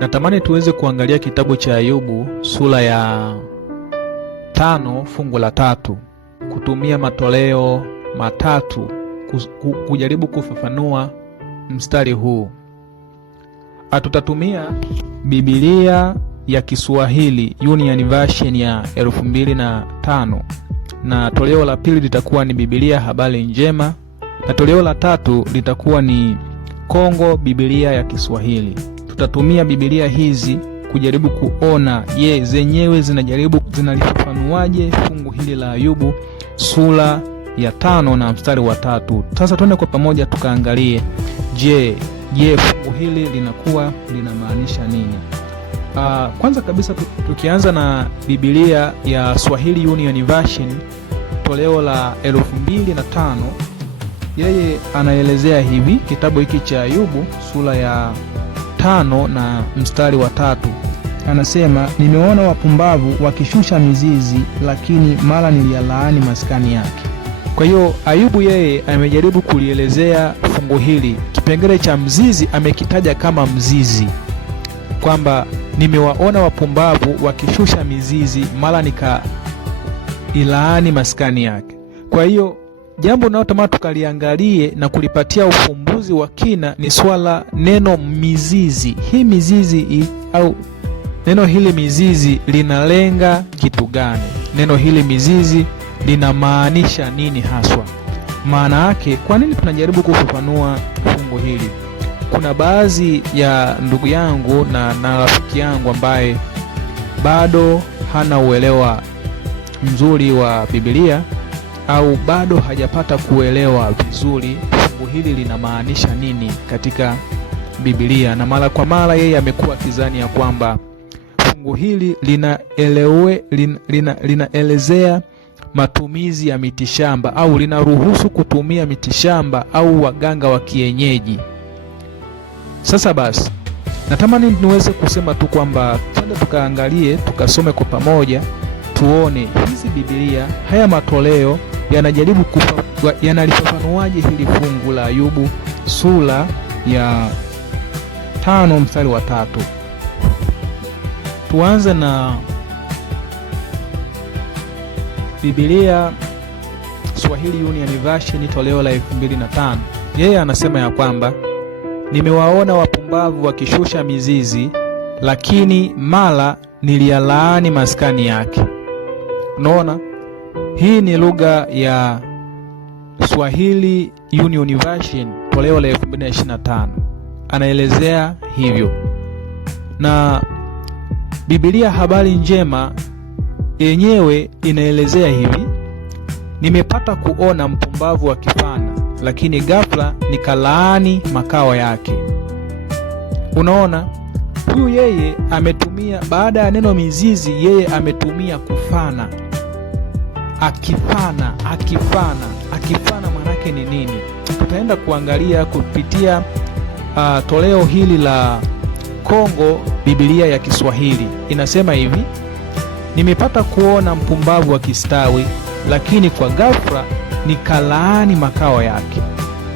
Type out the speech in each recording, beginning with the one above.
Natamani tuweze kuangalia kitabu cha Ayubu sura ya 5 fungu la 3, kutumia matoleo matatu kujaribu kufafanua mstari huu. Tutatumia Biblia ya Kiswahili Union Version ya 2005 na toleo la pili litakuwa ni Biblia Habari Njema na toleo la tatu litakuwa ni Kongo Biblia ya Kiswahili. Tutatumia Biblia hizi kujaribu kuona zenyewe zinalifafanuaje fungu hili la Ayubu sura ya 5 na mstari wa 3. Sasa twende kwa pamoja tukaangalie fungu hili linakuwa linamaanisha nini. Kwanza kabisa tukianza na Biblia ya Swahili Union Version toleo la 2005, yeye anaelezea hivi kitabu hiki cha Ayubu sura ya 5 na mstari wa 3. Anasema, nimeona wapumbavu wakishusha mizizi, lakini mara niliyalaani maskani yake. Kwa hiyo Ayubu yeye amejaribu kulielezea fungu hili. Kipengele cha mzizi amekitaja kama mzizi, kwamba nimewaona wapumbavu wakishusha mizizi, mara nikailaani maskani yake. Kwa hiyo jambo linalotamani tukaliangalie na kulipatia ufumbuzi wa kina ni swala neno mizizi. Hii mizizi au neno hili mizizi linalenga kitu gani? Neno hili mizizi linamaanisha nini haswa? Maana yake, kwa nini tunajaribu kufafanua fungu hili? Kuna baadhi ya ndugu yangu na rafiki yangu ambaye bado hana uelewa mzuri wa Biblia au bado hajapata kuelewa vizuri fungu hili linamaanisha nini katika Biblia, na mara kwa mara yeye amekuwa kizani ya kwamba fungu hili linaelezea matumizi ya mitishamba au linaruhusu kutumia mitishamba au waganga wa kienyeji. Sasa basi, natamani niweze kusema tu kwamba twende tukaangalie, tukasome kwa pamoja, tuone hizi Biblia, haya matoleo yanajaribu yanalifafanuaje hili fungu la Ayubu sura ya 5 mstari wa 3. Tuanze na Biblia Swahili Union Version toleo la 2005. Yeye anasema ya kwamba nimewaona wapumbavu wakishusha mizizi, lakini mara niliyalaani maskani yake. Unaona? Hii ni lugha ya Swahili Union Version toleo la 2025. Anaelezea hivyo. Na Biblia Habari Njema yenyewe inaelezea hivi, nimepata kuona mpumbavu akifana, lakini ghafla nikalaani makao yake. Unaona? Huyu yeye ametumia, baada ya neno mizizi, yeye ametumia kufana. Akifana manake ni nini? Tutaenda kuangalia kupitia toleo hili la Kongo Biblia ya Kiswahili. Inasema hivi, nimepata kuona mpumbavu akistawi, lakini kwa ghafla nikalaani makao yake.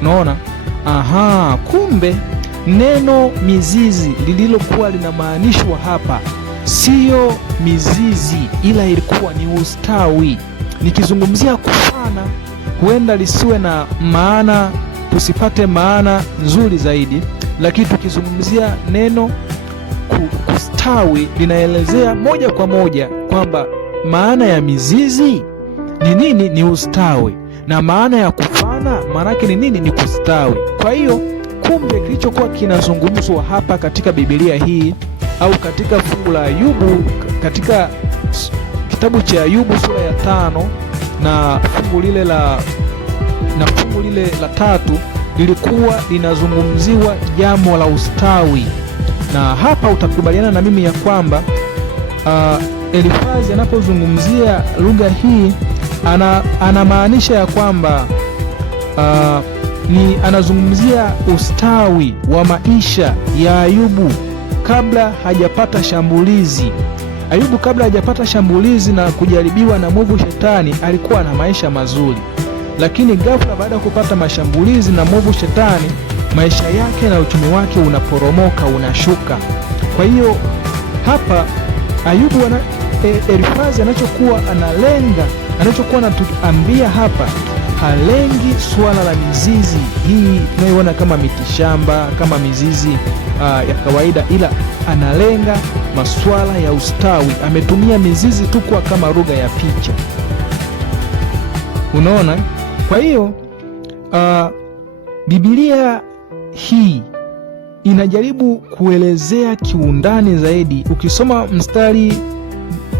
Unaona? Kumbe neno mizizi lililokuwa linamaanishwa hapa siyo mizizi, ila ilikuwa ni ustawi. Nikizungumzia kufana, huenda lisiwe na maana, tusipate maana nzuri zaidi, lakini tukizungumzia neno kustawi linaelezea moja kwa moja kwamba maana ya mizizi ni nini? Ni ustawi. Na maana ya kufana maanake ni nini? Ni kustawi. Kwa hiyo kumbe kilichokuwa kinazungumzwa hapa katika Biblia hii au katika fungu la Ayubu, katika kitabu cha Ayubu sura ya 5 na fungu lile la 3 lilikuwa linazungumziwa jambo la ustawi. Na hapa utakubaliana na mimi ya kwamba Elifazi anapozungumzia lugha hii anamaanisha ya kwamba anazungumzia ustawi wa maisha ya Ayubu kabla hajapata shambulizi. Ayubu kabla hajapata shambulizi na kujaribiwa na mwovu shetani alikuwa na maisha mazuri, lakini ghafla baada ya kupata mashambulizi na mwovu shetani, maisha yake na uchumi wake unaporomoka, unashuka. Kwa hiyo hapa Ayubu Elifazi anachokuwa anatuambia hapa, halengi swala la mizizi hii tunayoona kama mitishamba, kama mizizi ya kawaida, ila analenga masuala ya ustawi. Ametumia mizizi tu kwa kama lugha ya picha, unaona. Kwa hiyo Biblia hii inajaribu kuelezea kiundani zaidi.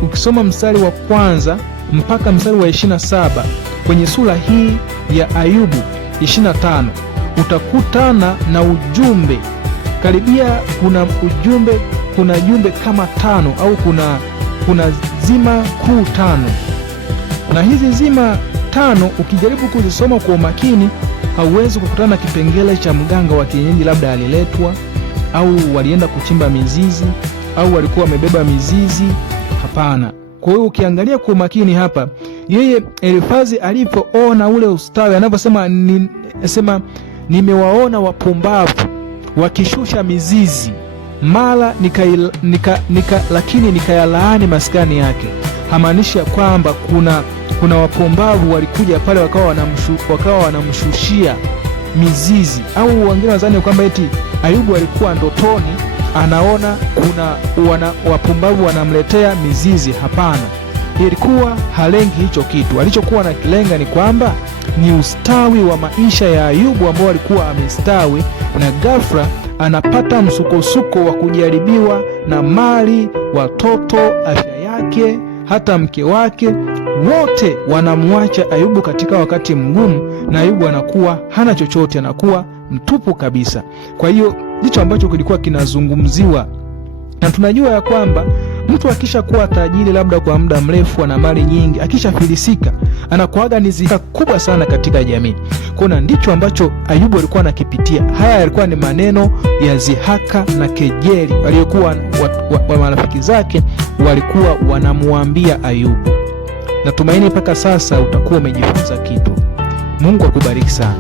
Ukisoma mstari wa kwanza mpaka mstari wa 27 kwenye sura hii ya Ayubu 25 utakutana na ujumbe karibia, kuna jumbe kama 5 au kuna zima kuu 5, na hizi zima 5 ukijaribu kuzisoma kwa umakini hauwezi kukutana na kipengele cha mganga wa kienyeji, labda aliletwa au walienda kuchimba mizizi au walikuwa wamebeba mizizi. Hapana. Kwa hiyo ukiangalia kwa umakini hapa, yeye Elifazi alipoona ule ustawi, anaposema nimewaona wapumbavu wakishusha mizizi, mara lakini nikayalaani maskani yake, hamaanisha kwamba kuna wapumbavu walikuja pale wakawa wanamshushia mizizi, au wengine wazani kwamba eti Ayubu alikuwa ndotoni anaona kuna wapumbavu wanamletea mizizi. Hapana, ilikuwa halengi hicho kitu. Alichokuwa anakilenga ni kwamba ni ustawi wa maisha ya Ayubu ambao alikuwa amestawi, na ghafla anapata msukosuko wa kujaribiwa na mali, watoto, afya yake, hata mke wake, wote wanamwacha Ayubu katika wakati mgumu, na Ayubu anakuwa hana chochote, anakuwa mtupu kabisa. Kwa hiyo ndicho ambacho kilikuwa kinazungumziwa, na tunajua ya kwamba mtu akisha kuwa tajiri labda kwa muda mrefu, ana mali nyingi, akisha filisika anakuaga ni zika kubwa sana katika jamii. Kuna ndicho ambacho Ayubu alikuwa anakipitia. Haya yalikuwa ni maneno ya zihaka na kejeli waliokuwa wa marafiki zake walikuwa wanamuambia Ayubu. Natumaini mpaka sasa utakuwa umejifunza kitu. Mungu akubariki sana.